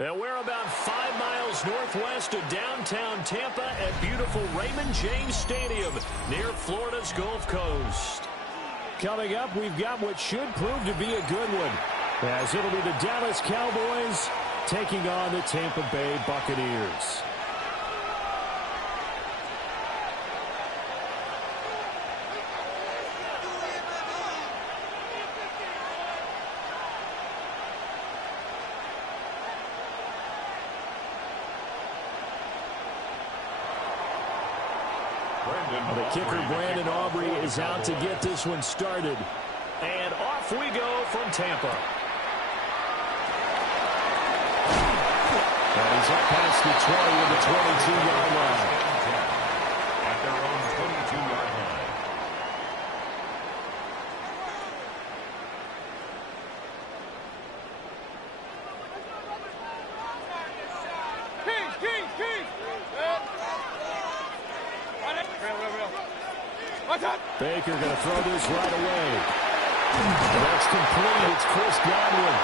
And we're about 5 miles northwest of downtown Tampa at beautiful Raymond James Stadium near Florida's Gulf Coast. Coming up, we've got what should prove to be a good one, as it'll be the Dallas Cowboys taking on the Tampa Bay Buccaneers. The kicker, Brandon Aubrey, is out to get this one started. And off we go from Tampa. And he's up past the 20 to the 22-yard line. At their own 22-yard line. Baker going to throw this right away. That's complete. It's Chris Godwin.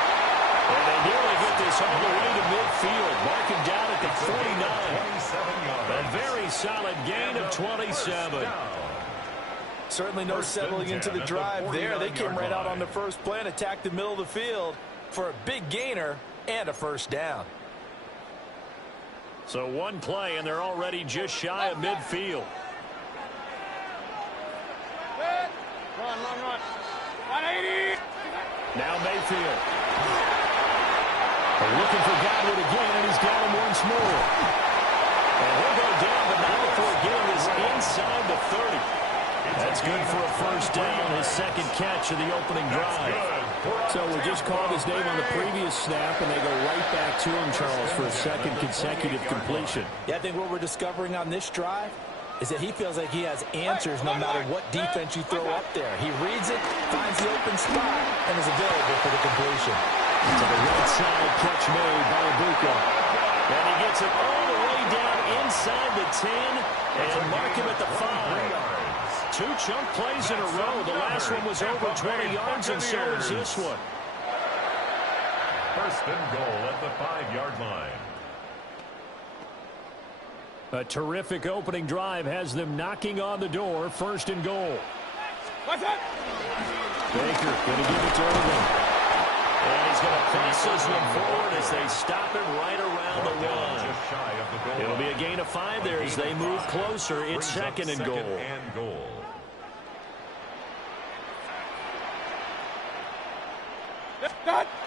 And they nearly get this all the way to midfield. Marking down at the 49. A very solid gain of 27. Certainly no settling into the drive there. They came right out on the first play and attacked the middle of the field for a big gainer and a first down. So one play, and they're already just shy of midfield. Run. 180. Now Mayfield. They're looking for Godwin again, and he's got him once more. And he'll go down, but not before getting this inside the 30. That's good for a first down, his second catch of the opening drive. So we just called his name on the previous snap, and they go right back to him, Charles, for a second consecutive completion. Yeah, I think what we're discovering on this drive is that he feels like he has answers no matter what defense you throw up there. He reads it, finds the open spot, and is available for the completion. To the right side, catch made by Abuka. And he gets it all the way down inside the 10 and mark him at the 5. Two chunk plays in a row. The last one was over 20 yards, and so is this one. First and goal at the 5-yard line. A terrific opening drive has them knocking on the door. First and goal. What's that? Baker going to give it to Irvin. And he's going to pass this one forward as they stop him right around the 1. It'll be a gain of 5 there as they move closer. It's second and goal.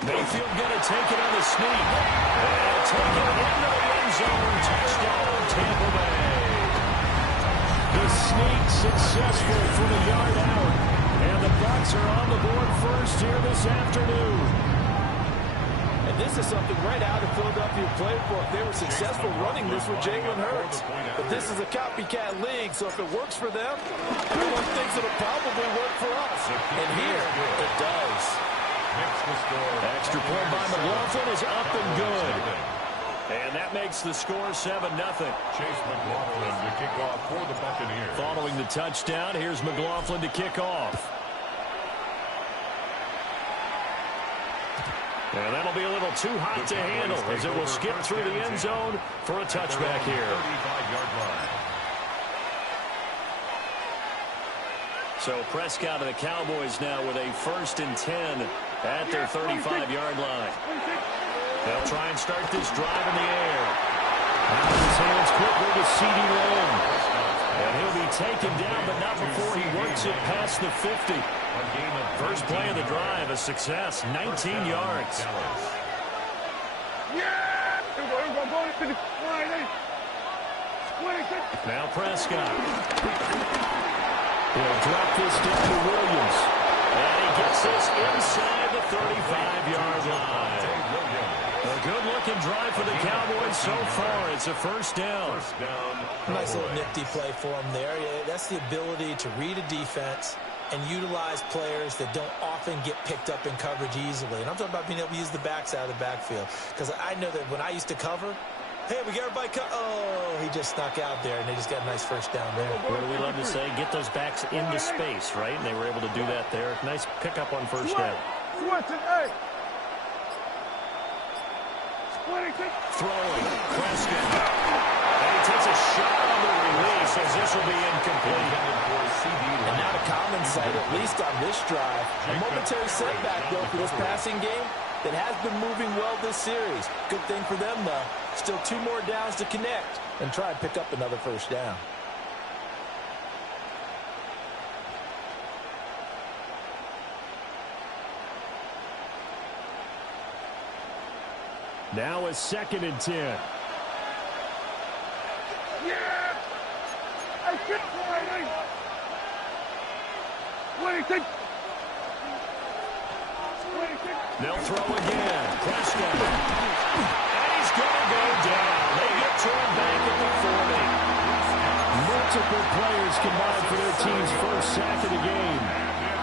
Mayfield going to take it on the sneak. And take it into the end zone. Touchdown, Tampa Bay. The sneak successful from a yard out. And the Bucs are on the board first here this afternoon. And this is something right out of Philadelphia playbook. They were successful running this with Jalen Hurts. But this is a copycat league, so if it works for them, everyone thinks it'll probably work for us. And here, it does. Extra point by McLaughlin is up and good. And that makes the score 7-0. Chase McLaughlin to kick off for the Buccaneers. Following the touchdown, here's McLaughlin to kick off. And that'll be a little too hot to handle as it will skip through the end zone for a touchback here. 35-yard line. So Prescott and the Cowboys now with a 1st and 10 at their 35-yard line. They'll try and start this drive in the air. Out of his hands quickly to CeeDee Lamb. And he'll be taken down, but not before he works it past the 50. First play of the drive, a success, 19 yards. Now Prescott. He'll drop this down to Williams. And he gets this inside the 35-yard line. A good-looking drive for the Cowboys so far. It's a first down. Nice little nifty play for him there. Yeah, that's the ability to read a defense and utilize players that don't often get picked up in coverage easily. And I'm talking about being able to use the backs out of the backfield. Because I know that when I used to cover, hey, we got everybody oh, he just snuck out there, and they just got a nice first down there. What do we love to say? Get those backs into space, right? And they were able to do that there. Nice pickup on first down. Throwing. Prescott. And he takes a shot on the release as this will be incomplete. And now to Common's side, at least on this drive. A momentary setback, though, for this passing game that has been moving well this series. Good thing for them, though. Still 2 more downs to connect and try and pick up another first down. Now a 2nd and 10. Yeah! I get fighting! 26! They'll throw again. Prescott. And he's going to go down. They get to him back at the 40. Multiple players combined for their team's first sack of the game.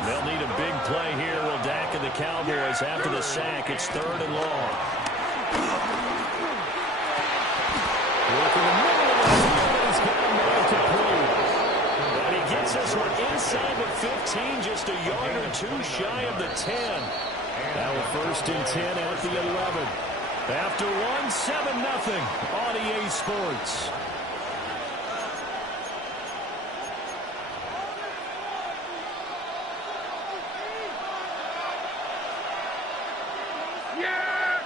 They'll need a big play here. Will Dak and the Cowboys after the sack. It's 3rd and long. Look in the middle of the field. He's got a man complete. And he gets this one inside the 15, just a yard or 2 shy of the 10. Now a 1st and 10 at the 11. After 1, 7-0 on EA Sports. Yeah!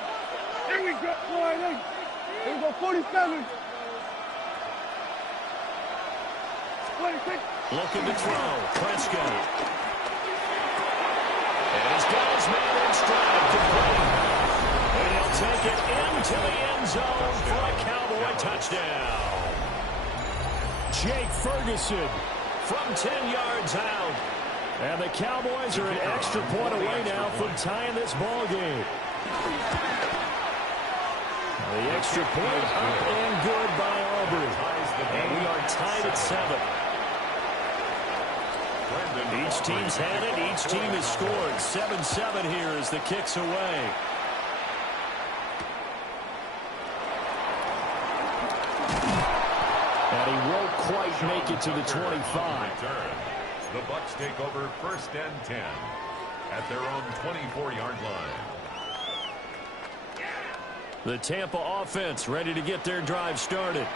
Here we go, fighting! Here we go, 47! 26! Looking to throw. Prescott. And he's got his man in stride. Complete. And he'll take it into the end zone for a Cowboy touchdown. Jake Ferguson from 10 yards out. And the Cowboys are an extra point away now from tying this ball game. The extra point up and good by Aubrey. And we are tied at 7. Each team's had it. Each team has scored. 7-7 here as the kick's away. And he won't quite make it to the 25. The Bucs take over 1st and 10 at their own 24-yard line. The Tampa offense ready to get their drive started.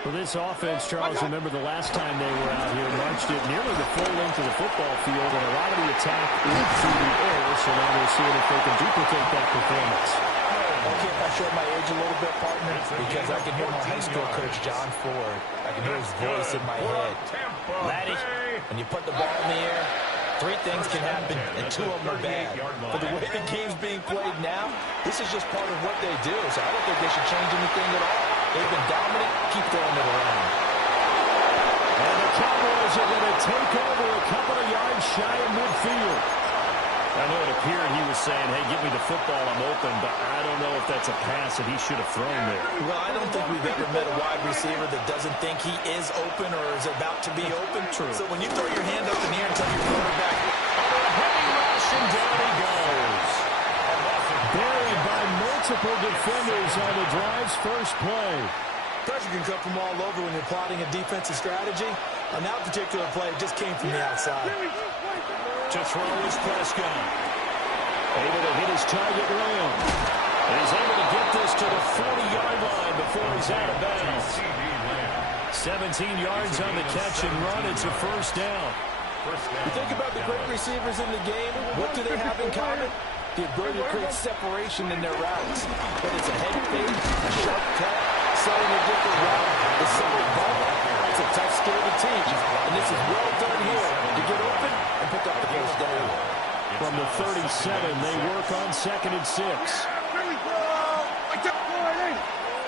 Well, this offense, Charles, remember the last time they were out here, marched it nearly the full length of the football field, and a lot of the attack went through the air, so now we'll see if they can duplicate that performance. Okay, if I show my age a little bit, partner, because I can hear my high school coach, John Ford. I can hear his voice in my head. Laddie, when you put the ball in the air, 3 things can happen, and 2 of them are bad. For the way the game's being played now, this is just part of what they do, so I don't think they should change anything at all. They've been dominant. Keep throwing it around. And the Cowboys are going to take over a couple of yards shy of midfield. I know it appeared he was saying, hey, give me the football, I'm open, but I don't know if that's a pass that he should have thrown there. Well, I don't think we've ever met a wide receiver that doesn't think he is open or is about to be open. True. So when you throw your hand up in the air and tell your quarterback, under a heavy rush, and down he goes. Buried by multiple defenders on the drive's first play. pressure can come from all over when you're plotting a defensive strategy. On that particular play, it just came from the outside. To throw is Prescott. Able to hit his target Lamb. And he's able to get this to the 40-yard line before he's out of bounds. 17 yards on the catch and run. It's a first down. You think about the great receivers in the game, what do they have in common? The ability to create separation in their routes. Whether it's a head fake, a sharp cut, selling a different route, the subtle bump. It's a tough skill to teach. And this is well done here to get open and pick up the first down. From the 37, they work on 2nd and 6.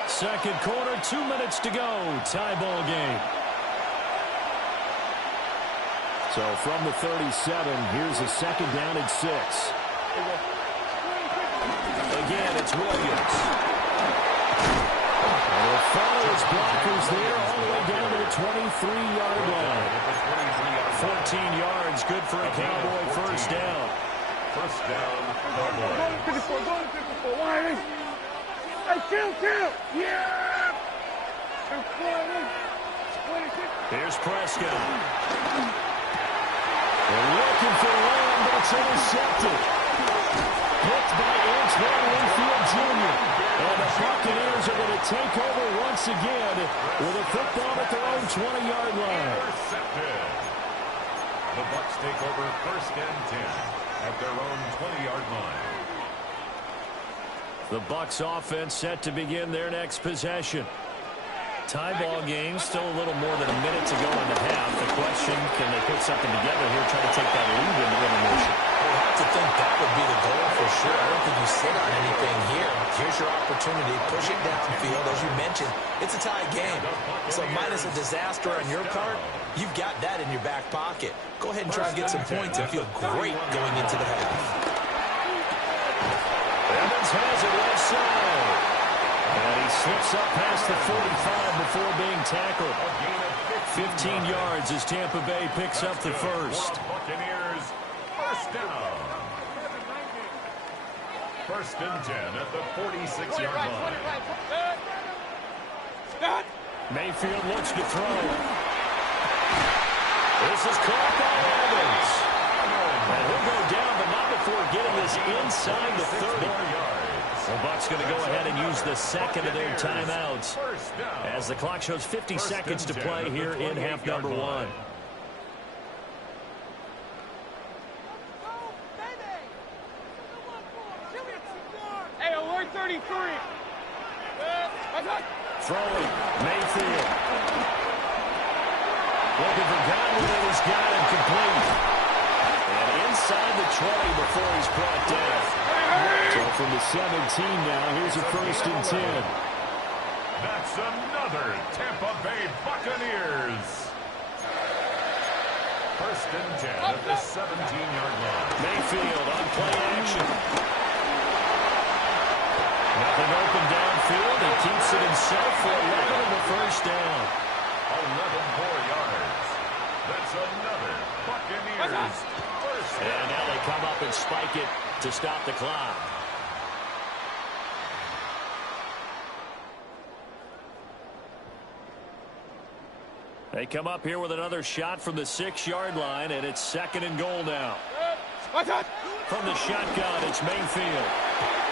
Second quarter, 2 minutes to go. Tie ball game. So from the 37, here's a 2nd down and 6. Again, it's Williams. And it follows blockers there all the way down to the 23-yard line. 14 yards, good for a Cowboy first down. First down, Cowboy. Go to 54, Wiley. Hey, kill. Yeah. Here's Prescott. They're looking for Lamb, but it's intercepted. Picked by Antoine Winfield Jr. And the take over once again with a football at their own 20-yard line. Intercepted. The Bucs take over 1st and 10 at their own 20-yard line. The Bucs offense set to begin their next possession. Tie ball game, still a little more than a minute to go in the half. The question, can they put something together here, try to take that lead in the intermission? I have to think that would be the goal for sure. I don't think you sit on anything here. Here's your opportunity. Push it downfield. As you mentioned, it's a tie game. So minus a disaster on your part, you've got that in your back pocket. Go ahead and try and get some points and feel great going into the half. Evans has it left side. And he slips up past the 45 before being tackled. 15 yards as Tampa Bay picks up the first. Buccaneers, first down. 1st and 10 at the 46-yard line. Mayfield looks to throw. This is caught by Evans. And he'll go down, but not before getting this inside the 30. The Bucs going to go ahead and use the second of their timeouts as the clock shows 50 seconds to play here in half number 1. Hey, alert 33. Throwing, Mayfield. Looking for Godwin, and he's got him complete. And inside the 20 before he's brought down. So from the 17 now, here's a 1st and 10. That's another Tampa Bay Buccaneers. 1st and 10 at the 17-yard line. Mayfield on play action. Nothing open downfield. He keeps it himself for 11 on the 1st down. 11 more yards. That's another Buccaneers first down. And now they come up and spike it to stop the clock. They come up here with another shot from the 6-yard line, and it's 2nd and goal now. From the shotgun, it's Mayfield.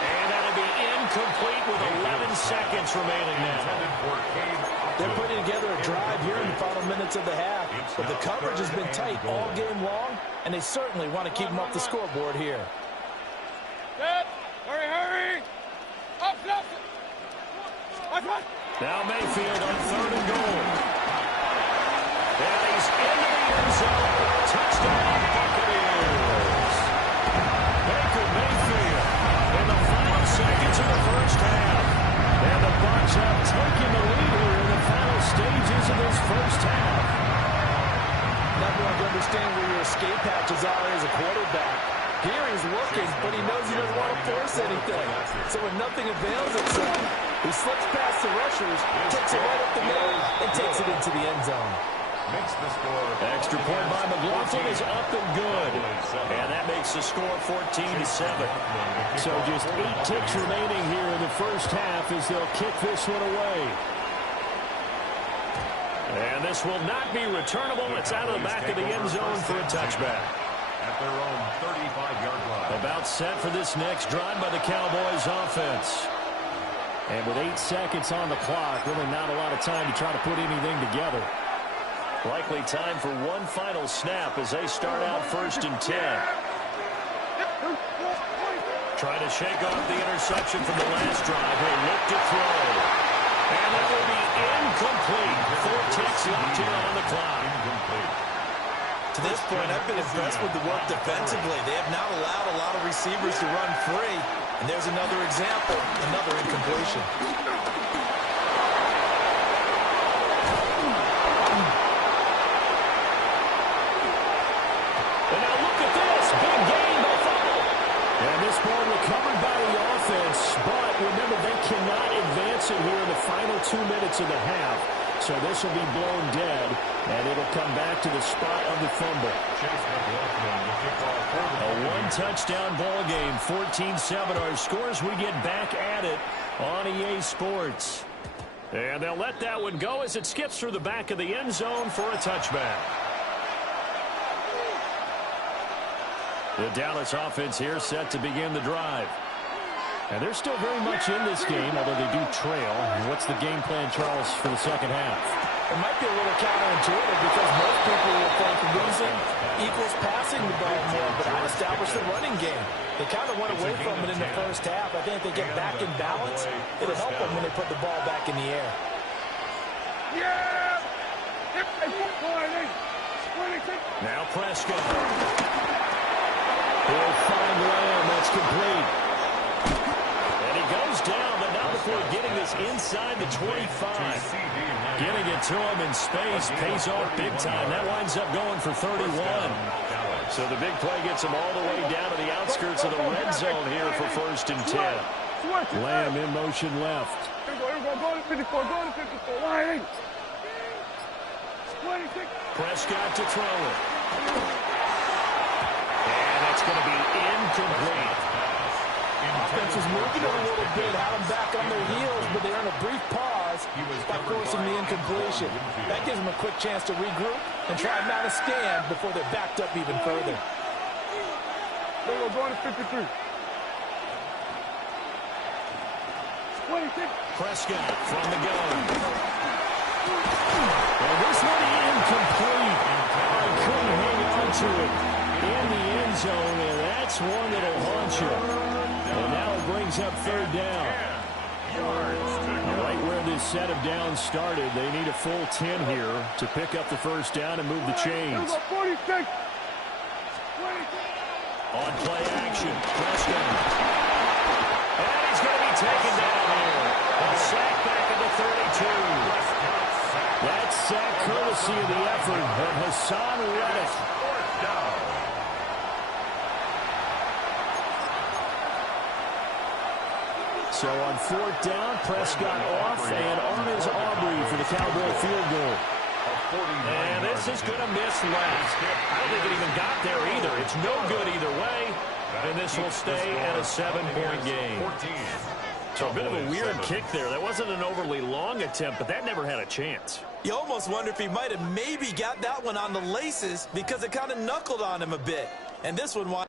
And that'll be incomplete with 11 seconds remaining now. They're putting together a drive here in the final minutes of the half, but the coverage has been tight all game long, and they certainly want to keep them off the scoreboard here. Hurry! Up! Now Mayfield on 3rd and goal. And he's into the end zone. Touchdown, Buccaneers. Baker Mayfield in the final seconds of the 1st half. And the Bucs have taken the lead here in the final stages of this 1st half. Not going to understand where your escape hatches are as a quarterback. Here he's looking, but he knows he doesn't want to force anything. So when nothing avails itself, he slips past the rushers, takes it right up the middle, and takes it into the end zone. Makes the score. Extra point by McLaughlin is up and good. And that makes the score 14-7. So just 8 ticks remaining here in the 1st half as they'll kick this one away. And this will not be returnable. It's out of the back of the end zone for a touchback. At their own 35-yard line. About set for this next drive by the Cowboys offense. And with 8 seconds on the clock, really not a lot of time to try to put anything together. Likely time for one final snap as they start out 1st and 10. Trying to shake off the interception from the last drive. He'll look to throw. And that will be incomplete. 4 ticks left here on the clock. Incomplete. To this point, I've been impressed with the work defensively. They have not allowed a lot of receivers to run free. And there's another example, another incompletion. And now look at this. Big gain by Fumble. And this ball recovered by the offense. But remember, they cannot advance it here in the final 2 minutes of the half. So this will be blown dead, and it'll come back to the spot of the fumble. A one-touchdown ball game, 14-7. Our scores, we get back at it on EA Sports. And they'll let that one go as it skips through the back of the end zone for a touchback. The Dallas offense here set to begin the drive. And they're still very much in this game, although they do trail. What's the game plan, Charles, for the second half? It might be a little counterintuitive because most people will think losing equals passing the ball more, but I'd establish the running game. They kind of went away from it in the first half. I think if they get back in balance, it'll help them when they put the ball back in the air. Now Prescott. He'll find Lamb. That's complete. And he goes down, but not before getting this inside the 25. Getting it to him in space pays off big time. That winds up going for 31. So the big play gets him all the way down to the outskirts of the red zone here for 1st and 10. Lamb in motion left. Here we go. Go to 54. Go to 54. Line. 26. Prescott to throw it. And that's going to be incomplete. Offense is moving a little bit, had them back on their heels, but they're in a brief pause by forcing the incompletion. That gives them a quick chance to regroup and try and mount a stand before they're backed up even further. Here we go. Go to 53. 26. Prescott from the gun. And this one incomplete. I couldn't hang on to it in the end zone, and that's one that'll haunt you. And now it brings up 3rd down. Right where this set of downs started, they need a full 10 here to pick up the 1st down and move the chains. 46. On play action, Prescott. And he's going to be taken down here. A sack back at the 32. That sack courtesy of the effort of Hassan Reddick. So on 4th down, Prescott off, and on is Aubrey for the Cowboy field goal. And this is going to miss left. I don't think it even got there either. It's no good either way, and this will stay at a 7-point game. So a bit of a weird kick there. That wasn't an overly long attempt, but that never had a chance. You almost wonder if he might have maybe got that one on the laces because it kind of knuckled on him a bit. And this one was.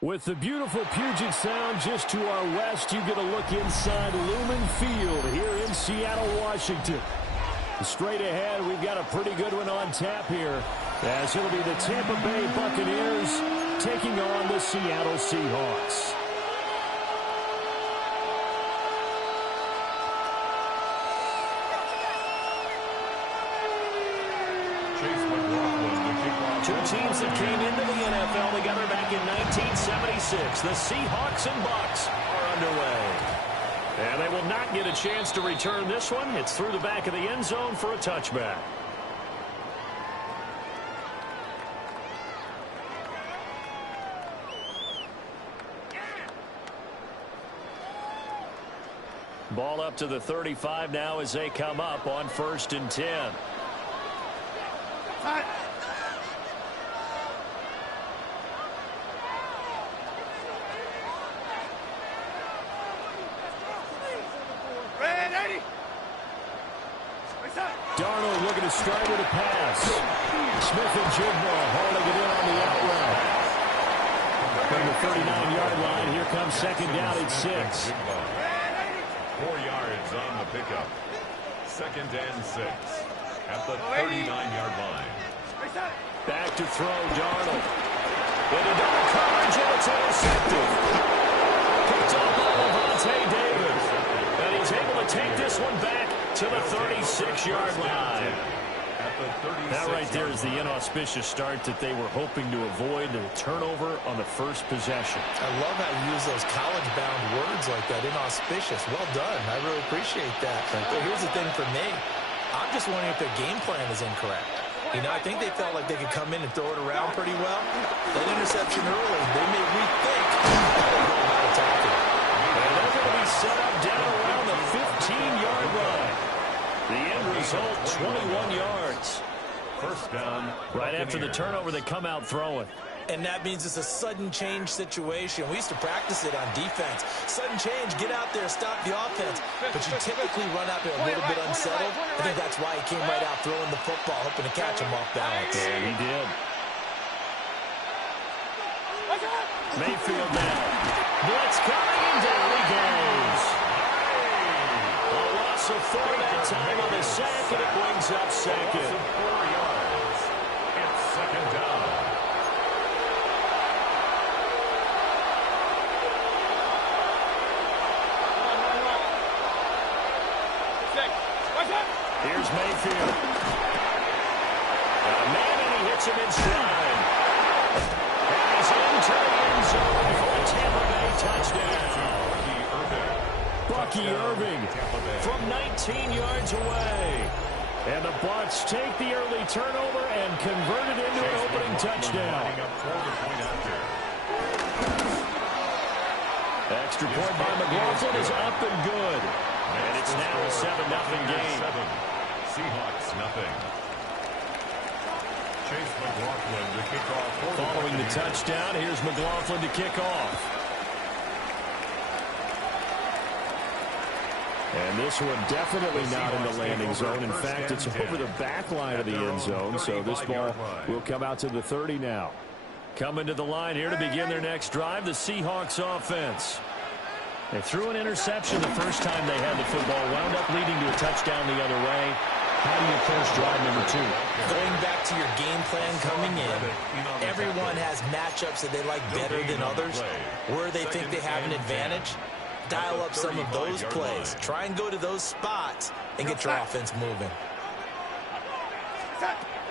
With the beautiful Puget Sound just to our west, you get a look inside Lumen Field here in Seattle, Washington. Straight ahead, we've got a pretty good one on tap here, as it'll be the Tampa Bay Buccaneers taking on the Seattle Seahawks. Two teams that came into the NFL together back in 1976. The Seahawks and Bucs are underway. And they will not get a chance to return this one. It's through the back of the end zone for a touchback. Ball up to the 35 now as they come up on 1st and 10. Darnold looking to start with a pass. Smith and Jigba hauling it in on the out route. From the 39-yard line, here comes 2nd down at 6. 4 yards on the pickup. 2nd and 6. at the 39-yard line. Back to throw, Darnold. Into double coverage, and it's intercepted. Picked up by Levante Davis. And he's able to take this one back to the 36-yard line. That right there is the inauspicious start that they were hoping to avoid, the turnover on the first possession. I love how you use those college-bound words like that, inauspicious. Well done. I really appreciate that. But here's the thing for me. I'm just wondering if their game plan is incorrect. You know, I think they felt like they could come in and throw it around pretty well. That interception early, they may rethink how they go about attacking. And they're going to be set up down around the 15-yard line. The end result, 21 yards. First down. Right after the turnover, they come out throwing. And that means it's a sudden change situation. We used to practice it on defense. Sudden change, get out there, stop the offense. But you typically run out there a little bit unsettled. I think that's why he came right out throwing the football, hoping to catch him off balance. And he did. Mayfield now. Blitz coming, and down he goes. A loss of 4 that time on the sack, and it brings up second. 4 yards. It's second down. Here's Mayfield. Got a man, and he hits him in stride. And he's into the end zone for a Tampa Bay touchdown. Bucky Irving from 19 yards away. And the Bucs take the early turnover and convert it into an opening touchdown. Extra point by McLaughlin is up and good. And it's now a 7-0 game. Seahawks, nothing. Chase McLaughlin to kick off. Following the touchdown, here's McLaughlin to kick off. And this one definitely not in the landing zone. In fact, it's over the back line of the end zone, so this ball will come out to the 30 now. Coming to the line here to begin their next drive, the Seahawks offense. They threw an interception the first time they had the football, wound up leading to a touchdown the other way. How do you approach drive number 2? Going back to your game plan coming in, everyone has matchups that they like better than others, where they think they have an advantage. Dial up some of those plays. Try and go to those spots and get your offense moving.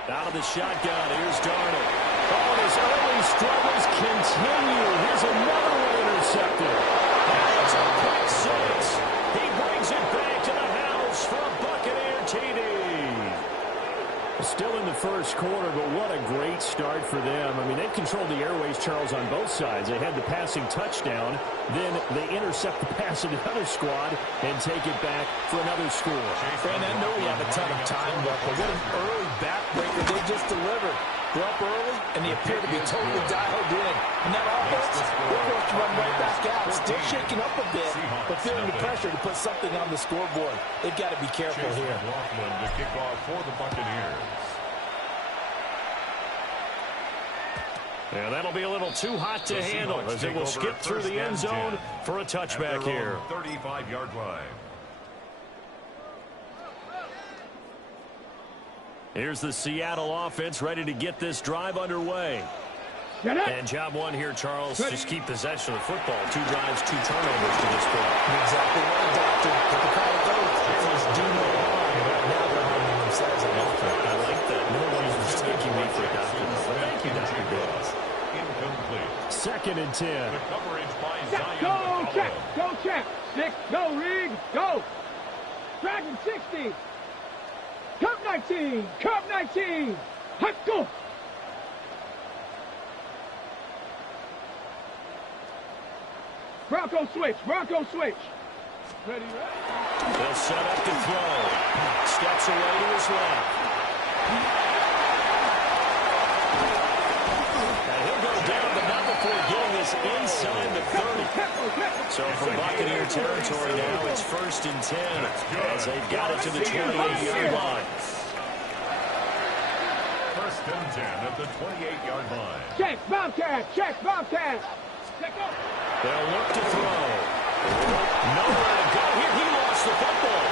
Out of the shotgun, here's Darnold. Oh, and his early struggles continue. Here's another one intercepted. And it's a quick 6. He brings it back to the house for a Buccaneer TD. Still in the first quarter, but what a great start for them. I mean, they've controlled the airways, Charles, on both sides. They had the passing touchdown, then they intercept the pass of the other squad and take it back for another score. And I know we have a ton of time left, but what an early backbreaker they just delivered. They're up early, and they appear to be totally dialed in. And that offense, they're forced to run right back out. Still shaking up a bit, but feeling the pressure to put something on the scoreboard. They've got to be careful here. McLaughlin to kick off for the Buccaneers. Yeah, that'll be a little too hot to handle as it will skip through the end zone for a touchback here. 35-yard line. Here's the Seattle offense ready to get this drive underway. And job one here, Charles, just keep possession of the football. 2 drives, 2 turnovers to this point. Exactly right, Doctor. But the kind of those do no harm. Now they're harming themselves on offense. I like that. Nobody's mistaking me for a doctor. Thank you, Dr. Bills. Incomplete. 2nd and 10. The coverage by Zion. Go check, go check. 6, go Reed, go. Dragon 60. Cup 19, Cup 19. Let's go. Bronco switch, Bronco switch. Ready, ready. They'll set up to throw. Steps away to his left. And he'll go down, but not before getting this inside the 30. So from Buccaneer territory now, it's 1st and 10 as they've got it to the 28-yard line. 1st and 10 at the 28-yard line. Check, Bobcat, check, Bobcat. Check up. They'll look to throw. Nowhere to go here. He lost the football.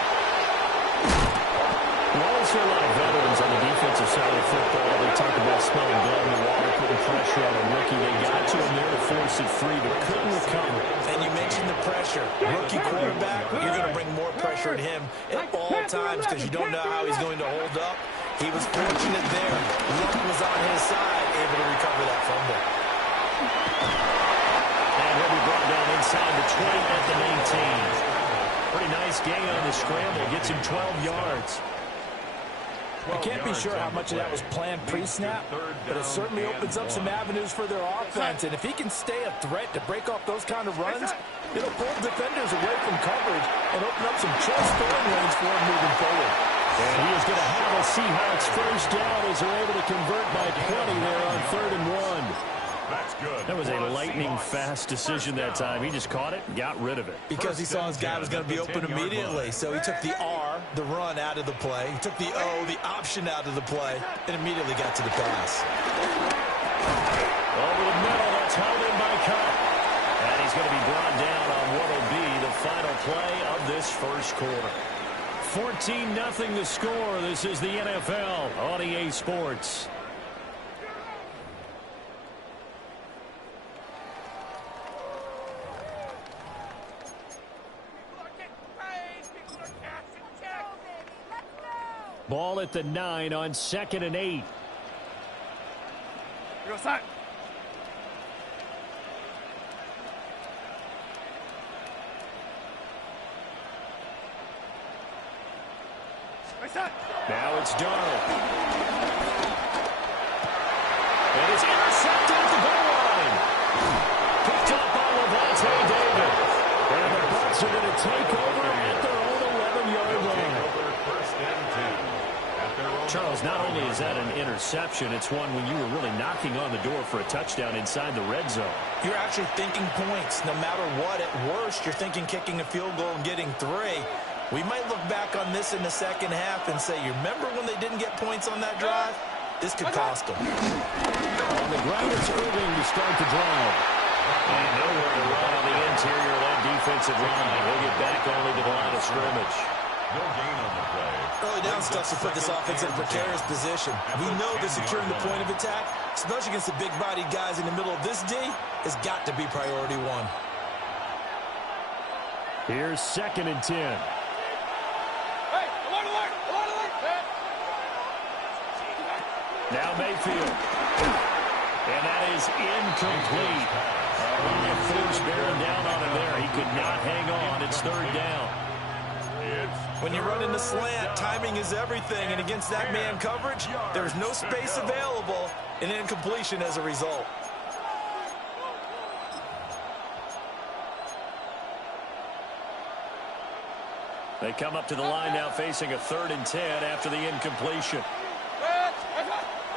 Rolls see a lot of veterans on the defensive side of football. They talk about smelling blood in the water, putting pressure on a rookie. They got to him there to force it free, but couldn't recover. And you mentioned the pressure. Rookie quarterback, you're going to bring more pressure at him at all times because you don't know how he's going to hold up. He was fortunate there. Luck was on his side, able to recover that fumble. And he'll be brought down inside the 20 at the 19. Pretty nice gain on the scramble. Gets him 12 yards. I can't be sure how much of that was planned pre-snap, but it certainly opens up some avenues for their offense. And if he can stay a threat to break off those kind of runs, it'll pull defenders away from coverage and open up some choice throwing lanes for him moving forward. And he is going to have a Seahawks first down as they're able to convert by 20 there on 3rd and 1. That's good. That was a lightning-fast decision that time. He just caught it and got rid of it. Because he saw his guy was going to be open immediately. So he took the R, the run, out of the play. He took the O, the option, out of the play, and immediately got to the pass. Over the middle, that's held in by Cup. And he's going to be brought down on what will be the final play of this first quarter. 14-0 the score. This is the NFL on EA Sports. Ball at the 9 on 2nd and 8. Go side. Now it's Darnold. And it's intercepted at the goal line. Picked up by Levante David. And the Bucs are going to take over at their own 11-yard line. Charles, not only is that an interception, it's one when you were really knocking on the door for a touchdown inside the red zone. You're actually thinking points. No matter what, at worst, you're thinking kicking a field goal and getting 3. We might look back on this in the second half and say, you remember when they didn't get points on that drive? This could cost them. On the ground, it's Irving to start the drive. And nowhere to run on the interior of that defensive line. He'll get back only to the line of scrimmage. No gain on the play. Early down stuff to put this offense in a precarious position. We know that securing the point of attack, especially against the big-bodied guys in the middle of this D, has got to be priority 1. Here's 2nd and 10. Now Mayfield. And that is incomplete. A lot of force bearing down on him there. He could not hang on. It's 3rd down. When you run in the slant, timing is everything. And against that man coverage, there's no space available. An incompletion as a result. They come up to the line now facing a 3rd and 10 after the incompletion.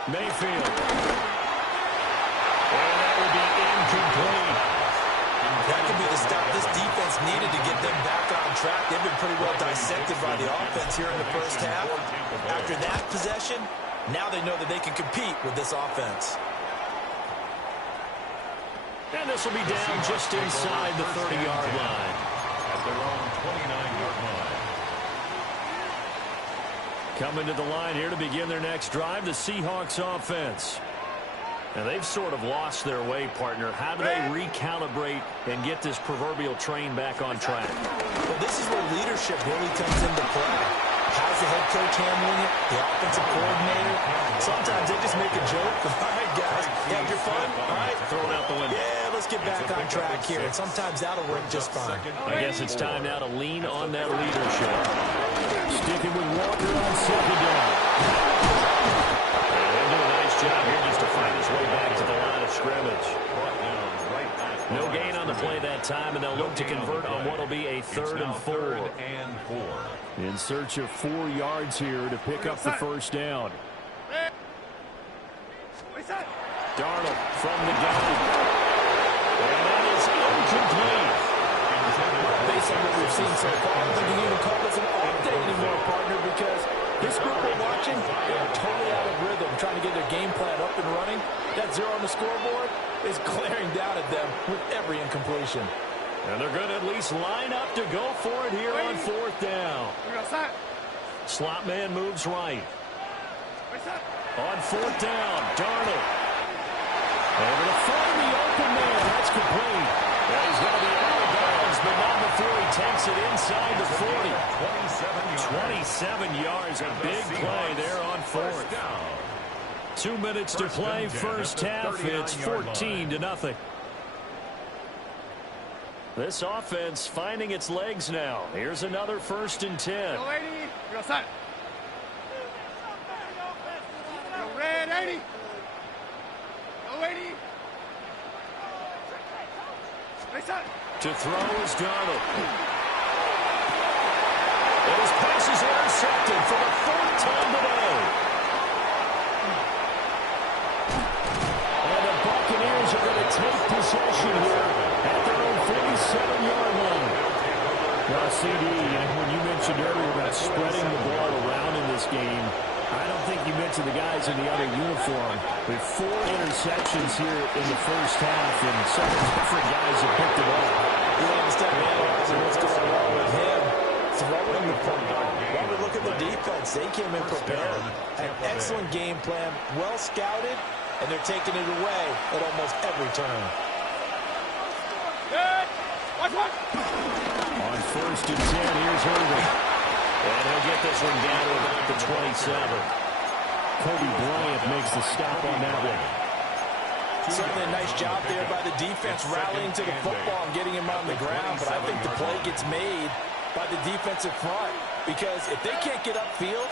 Mayfield. And that will be incomplete. That could be the stop this defense needed to get them back on track. They've been pretty well dissected by the offense here in the first half. After that possession, now they know that they can compete with this offense. And this will be down just inside the 30-yard line. At their own 29-yard line. Coming to the line here to begin their next drive, the Seahawks offense. And they've sort of lost their way, partner. How do they recalibrate and get this proverbial train back on track? Well, this is where leadership really comes into play. How's the head coach handling it? The offensive coordinator? Sometimes they just make a joke. All right, guys, you have your fun? All right. Throw it out the window. Yeah, let's get back on track here. And sometimes that'll work just fine. I guess it's time now to lean on that leadership. Sticking with Walker on 2nd down. And they'll do a nice job here just to find his way back to the line of scrimmage. No gain on the play that time, and they'll look to convert on what will be a 3rd and 4. In search of 4 yards here to pick up the first down. Darnold from the gun. And that is incomplete. Based on what we've seen so far, I don't think you can even call this an off day anymore, partner, because this group we're watching, they're totally out of rhythm, trying to get their game plan up and running. That 0 on the scoreboard is glaring down at them with every incompletion. And they're going to at least line up to go for it here on 4th down. Slot man moves right. On fourth down, Darnold. Able to find the open man. That's complete. And he's going to be out of bounds, but not before he takes it inside the 40. 27 yards. A big play there on fourth. 2 minutes to play first half. It's 14-0. This offense finding its legs now. Here's another 1st and 10. Go 80. Go set. Go red 80. Go 80. To throw is Darnold. And his pass is intercepted for the 4th time today. And the Buccaneers are going to take possession here at their own 47-yard line. Now, CD, when you mentioned earlier about spreading the ball around in this game, I don't think you mentioned the guys in the other uniform. With 4 interceptions here in the first half, and several different guys have picked it up. You understand analyzing what's going on with him throwing the football. While we look at the defense, they came in prepared. An excellent game plan, well scouted, and they're taking it away at almost every turn. On 1st and 10, here's Irving. And he'll get this one down to about the 27. Kobe Bryant makes the stop on that one. Certainly a nice job there by the defense rallying to the football and getting him on the ground, but I think the play gets made by the defensive front because if they can't get upfield,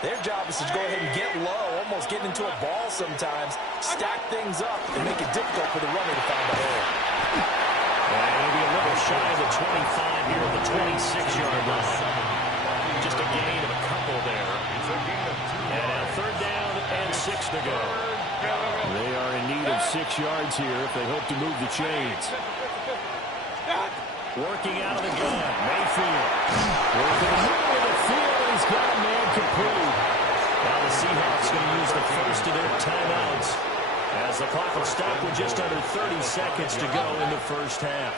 their job is to go ahead and get low, almost get into a ball sometimes, stack things up, and make it difficult for the runner to find a hole. And maybe a little shy of the 25 here at the 26-yard line. Just a gain of a couple there. And a 3rd down and 6 to go. They are in need of 6 yards here if they hope to move the chains. Working out of the gun, Mayfield. Working the middle of the field, and he's got a man complete. Now the Seahawks going to use the first of their timeouts as the clock will stop with just under 30 seconds to go in the first half.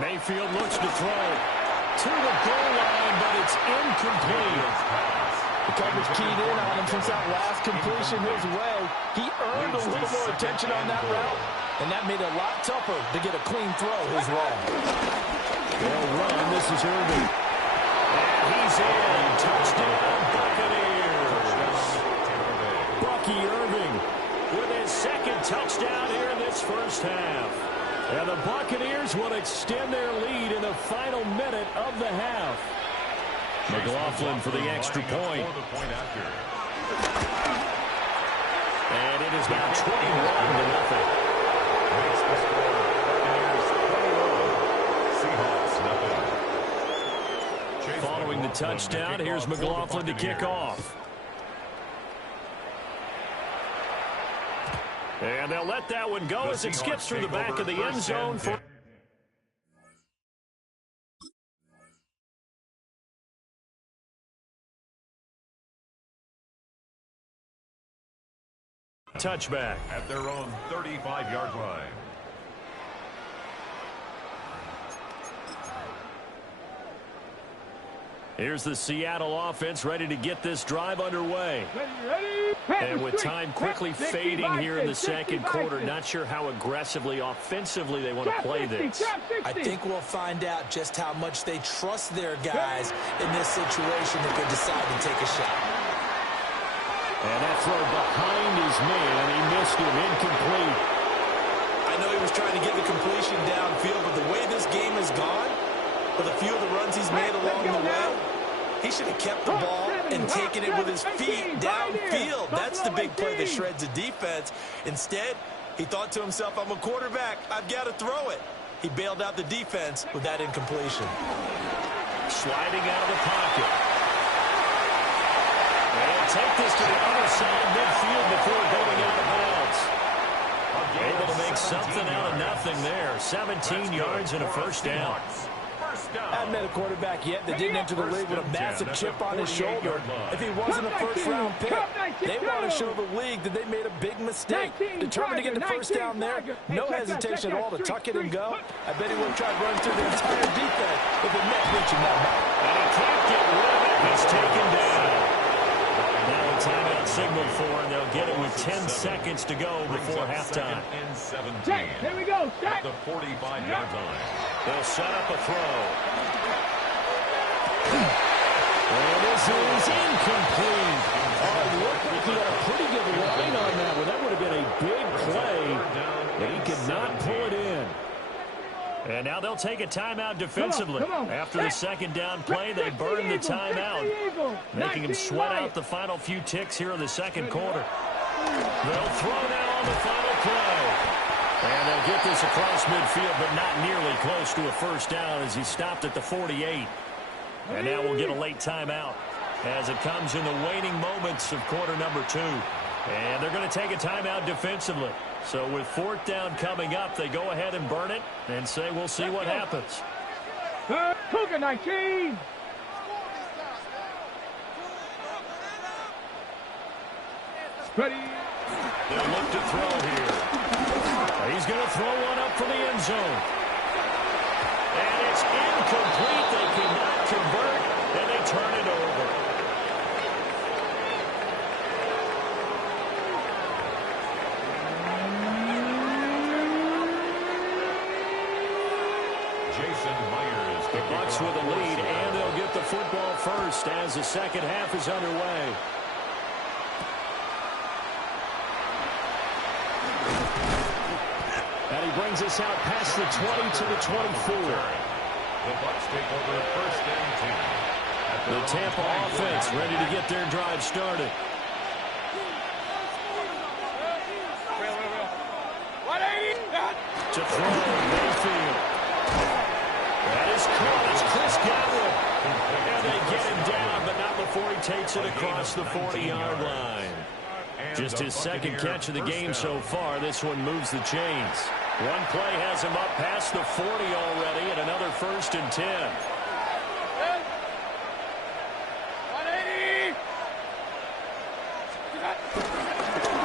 Mayfield looks to throw to the goal line, but it's incomplete. The coverage keyed in on him since that last completion his way. He earned a little more attention on that route, and that made it a lot tougher to get a clean throw his way. They'll run. This is Irving. And he's in. Touchdown, Buccaneers. Bucky Irving with his 2nd touchdown here in this first half. And the Buccaneers will extend their lead in the final minute of the half. McLaughlin for the extra point. And it is now 21-0. Following the touchdown, here's McLaughlin to kick off. And they'll let that one go as it skips through the back of the end zone for touchback at their own 35-yard line. Here's the Seattle offense ready to get this drive underway. And with time quickly fading here in the second quarter, not sure how aggressively, offensively they want to play this. I think we'll find out just how much they trust their guys in this situation if they decide to take a shot. And that throw behind his man, he missed him, incomplete. I know he was trying to get the completion downfield, but the way this game has gone, with a few of the runs he's made along the way, he should have kept the ball and taken it with his feet downfield. That's the big play that shreds the defense. Instead, he thought to himself, I'm a quarterback. I've got to throw it. He bailed out the defense with that incompletion. Sliding out of the pocket. And take this to the other side midfield before going out of bounds. Able to make something out of nothing there. 17 yards and a first down. haven't met a quarterback yet that didn't enter the league with a massive chip on his shoulder. If he wasn't a first-round pick, they want to show the league that they made a big mistake. Determined to get the first down there, no hesitation at all to tuck it and go. I bet he would have tried to run through the entire defense if it meant reaching that mark. And he can't get rid of it. He's taken down. Now a timeout signal for, and they'll get it with 10 seconds to go before halftime. Here we go. Set. The 45-yard line. They'll set up a throw. And this is incomplete. It looked like he had a pretty good line on that one. That would have been a big play, but he could not pull it in. And now they'll take a timeout defensively. After the second down play, they burn the timeout, making him sweat out the final few ticks here in the second quarter. They'll throw now on the final play. And they'll get this across midfield, but not nearly close to a first down as he stopped at the 48. And now we'll get a late timeout as it comes in the waning moments of quarter number 2. And they're going to take a timeout defensively. So with fourth down coming up, they go ahead and burn it and say we'll see what happens. Cougar 19. Ready. They'll look to throw here. He's going to throw one up for the end zone. And it's incomplete. They cannot convert, and they turn it over. The Bucs with a lead, and they'll get the football first as the second half is underway. And he brings us out past the 20 to the 24. The Bucs take over first and 10. The Tampa offense ready to get their drive started. To throw, Mayfield. That is caught. It's Chris Godwin. And they get him down, but not before he takes it across the 40-yard line. Just his second catch of the game so far. This one moves the chains. One play has him up past the 40 already, and another first and 10.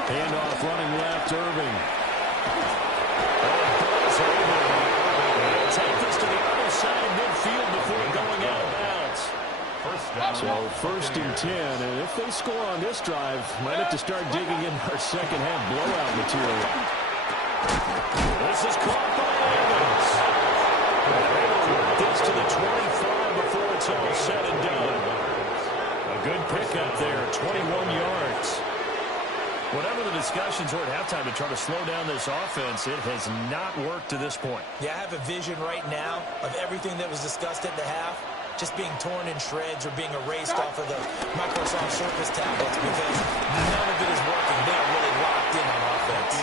Handoff running left, Irving. Take this to the other side of midfield before going out of bounds. So first and 10, and if they score on this drive, might have to start digging in our second half blowout material. This is caught by Evans. They're able to work this to the 25 before it's all said and done. A good pickup there, 21 yards. Whatever the discussions were at halftime to try to slow down this offense, it has not worked to this point. Yeah, I have a vision right now of everything that was discussed at the half just being torn in shreds or being erased off of the Microsoft Surface tablets because none of it is working. They are really locked in on offense.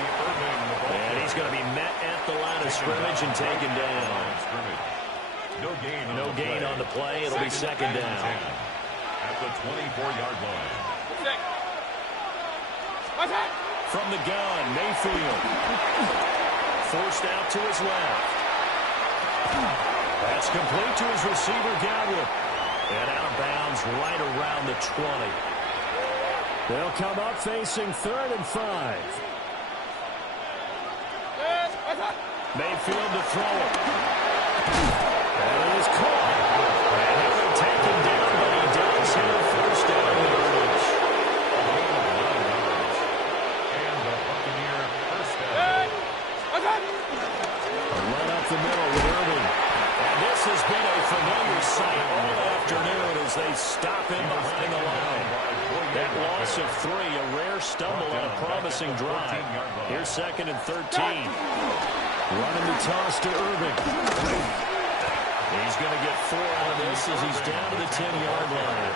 And he's going to be met at the line of scrimmage and taken down. No gain on the play. It'll be second down. At the 24-yard line. From the gun, Mayfield. Forced out to his left. That's complete to his receiver, Godwin. And out of bounds right around the 20. They'll come up facing 3rd and 5. Mayfield to throw it. And it is caught. And he'll be taken down, but he does have a first down yardage. And the Buccaneer first down. A run up the middle with Irving. And this has been a familiar sight all afternoon as they stop him behind the line. That loss of 3, a rare stumble on a promising drive. Here's 2nd and 13. Running the toss to Irving. He's going to get 4 out of this as he's down to the 10-yard line.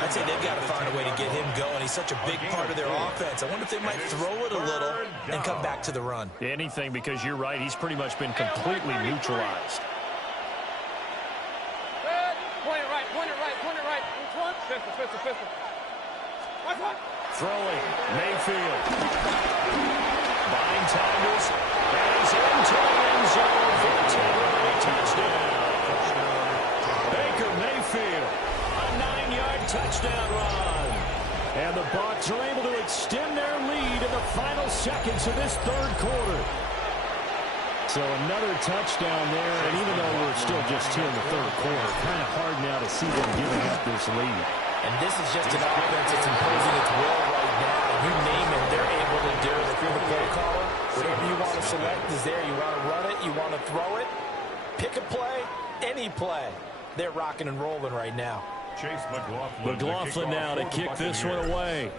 I'd say they've got to find a way to get him going. He's such a big part of their offense. I wonder if they might throw it a little and come back to the run. Anything, because you're right. He's pretty much been completely neutralized. Point it right. Which one? Pistol. Throwing, Mayfield. Buying Tigers. And he's into the end zone for a touchdown. touchdown run. And the Bucs are able to extend their lead in the final seconds of this third quarter. So another touchdown there, and even though we're still just here in the third quarter, kind of hard now to see them giving up this lead. And this is just an offense that's imposing its will right now. You name it, they're able to do it. If you're the play caller, whatever you want to select is there. You want to run it, you want to throw it, pick a play, any play. They're rocking and rolling right now. Chase McLaughlin. McLaughlin now to kick this one away.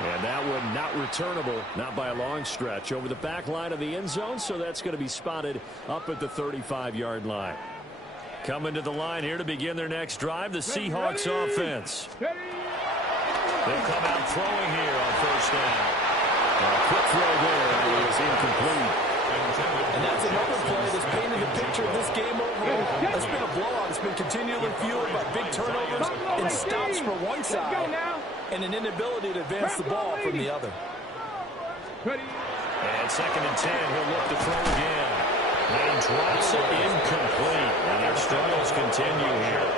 And that one not returnable, not by a long stretch, over the back line of the end zone, so that's going to be spotted up at the 35-yard line. Coming to the line here to begin their next drive, the Seahawks offense. They'll come out throwing here on first down. A quick throw there, and it was incomplete. And that's another play that's painted the picture of this game overall. It's been a blowout. It's been continually fueled by big turnovers and stops for one side and an inability to advance the ball from the other. And 2nd and 10, he'll look to throw again. And drops it incomplete. And their struggles continue here.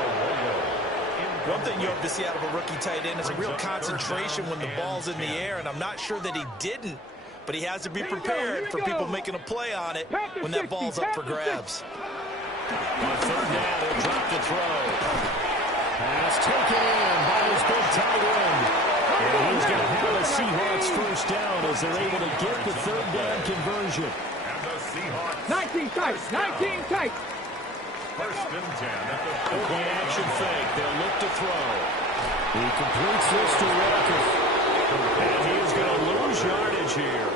One thing you hope to see out of a rookie tight end is a real concentration when the ball's in the air, and I'm not sure that he didn't. But he has to be prepared for people making a play on it when that ball's up for grabs. On third down, he'll drop to throw. Pass taken in by his big tight end. And he's going to have a Seahawks first down as they're able to get the third down conversion. And the Seahawks. 19 tight, 19 tight. First and 10 at the Play action fake. They'll look to throw. He completes this to Walker. And he is going to lose yardage here.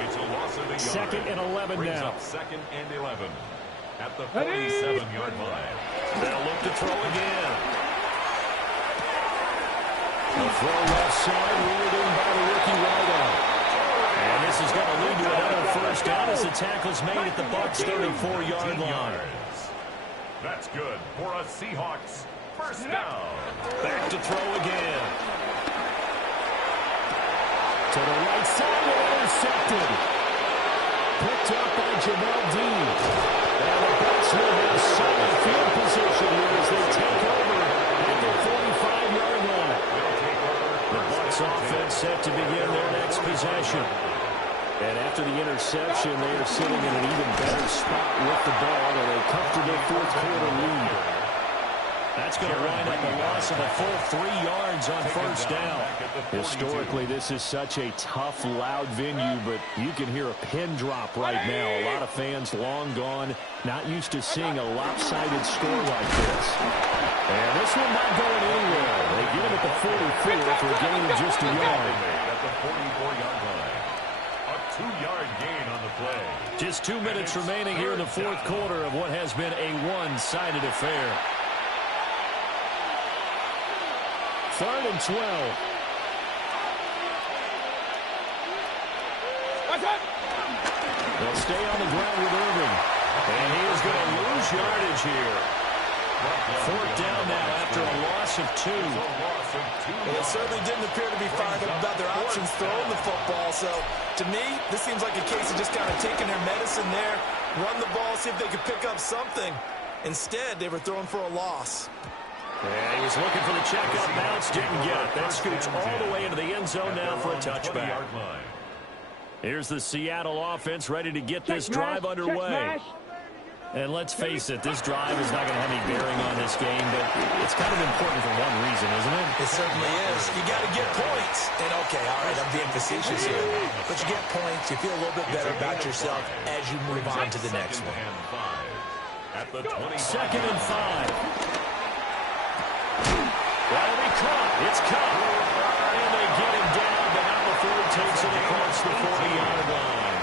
It's a loss of a yard. 2nd and 11 Brings now. up 2nd and 11 at the 47-yard line. They'll look to throw again. The throw left side, ruled in by the rookie wideout. And this is going to lead to another first down as the tackle's made at the Bucs' 34-yard line. That's good for a Seahawks first down. Back to throw again. To the right side and intercepted. Picked up by Jamel Dean. And the Bucs will have solid field position here as they take over at the 45-yard line. The Bucs offense set to begin their next possession. And after the interception, they are sitting in an even better spot with the ball and a comfortable fourth-quarter lead. That's going to wind up a loss of a full 3 yards on first down. Historically, this is such a tough, loud venue, but you can hear a pin drop right now. A lot of fans long gone, not used to seeing a lopsided score like this. And this one not going anywhere. They get him at the 44 for a gain of just a yard. At the 44-yard line. A 2-yard gain on the play. Just 2 minutes remaining here in the fourth quarter of what has been a one-sided affair. 3rd and 12. They'll stay on the ground with Irvin. And he is going to lose yardage here. 4th down now after a loss of 2. Well, it certainly didn't appear to be fired up about their options throwing the football. So, to me, this seems like a case of just kind of taking their medicine there, run the ball, see if they could pick up something. Instead, they were throwing for a loss. And he was looking for the checkup bounce, didn't get it. That scoots all the way into the end zone now for a touchback. Here's the Seattle offense ready to get this drive underway. And let's face it, this drive is not going to have any bearing on this game, but it's kind of important for one reason, isn't it? It certainly is. You got to get points. And, okay, all right, I'm being facetious here. But you get points, you feel a little bit better about yourself as you move on to the next one. At the 20. 2nd and 5. That'll be caught. It's caught. And they get him down, but not before he takes it across the 40-yard line.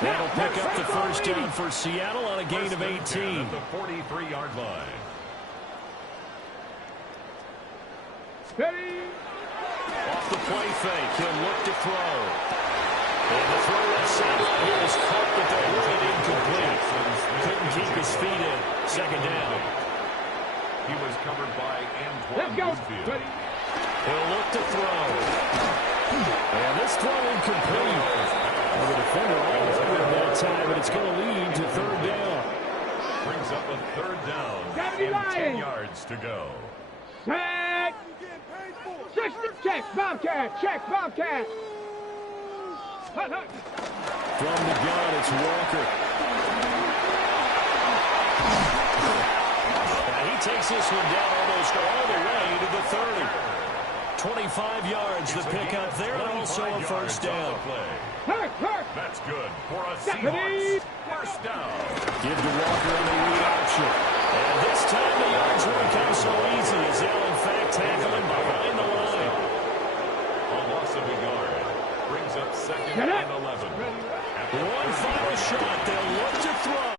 That'll pick up the first down for Seattle on a gain of 18. At the 43-yard line. Off the play fake, he'll look to throw. And the throw left sideline here is caught, but they're really incomplete. Couldn't keep his feet in. 2nd down. He was covered by Antoine Winfield. He'll look to throw. And this throw incomplete. Well, the defender almost over that time, but it's going to lead to 3rd down. Brings up a third down and 10 yards to go. Set. 60. Check, Bobcat. Check, Bobcat. Hut, hut. From the gun, it's Walker. Now he takes this one down almost all the way to the 30. 25 yards the pickup there, and also a first down. Hurt, hurt. That's good for a Seahawks first down. Give to Walker on the read option. And this time the yards won't come so easy as they'll in fact tackle him behind the line. A loss of a yard brings up second and 11. One final shot. They'll look to throw.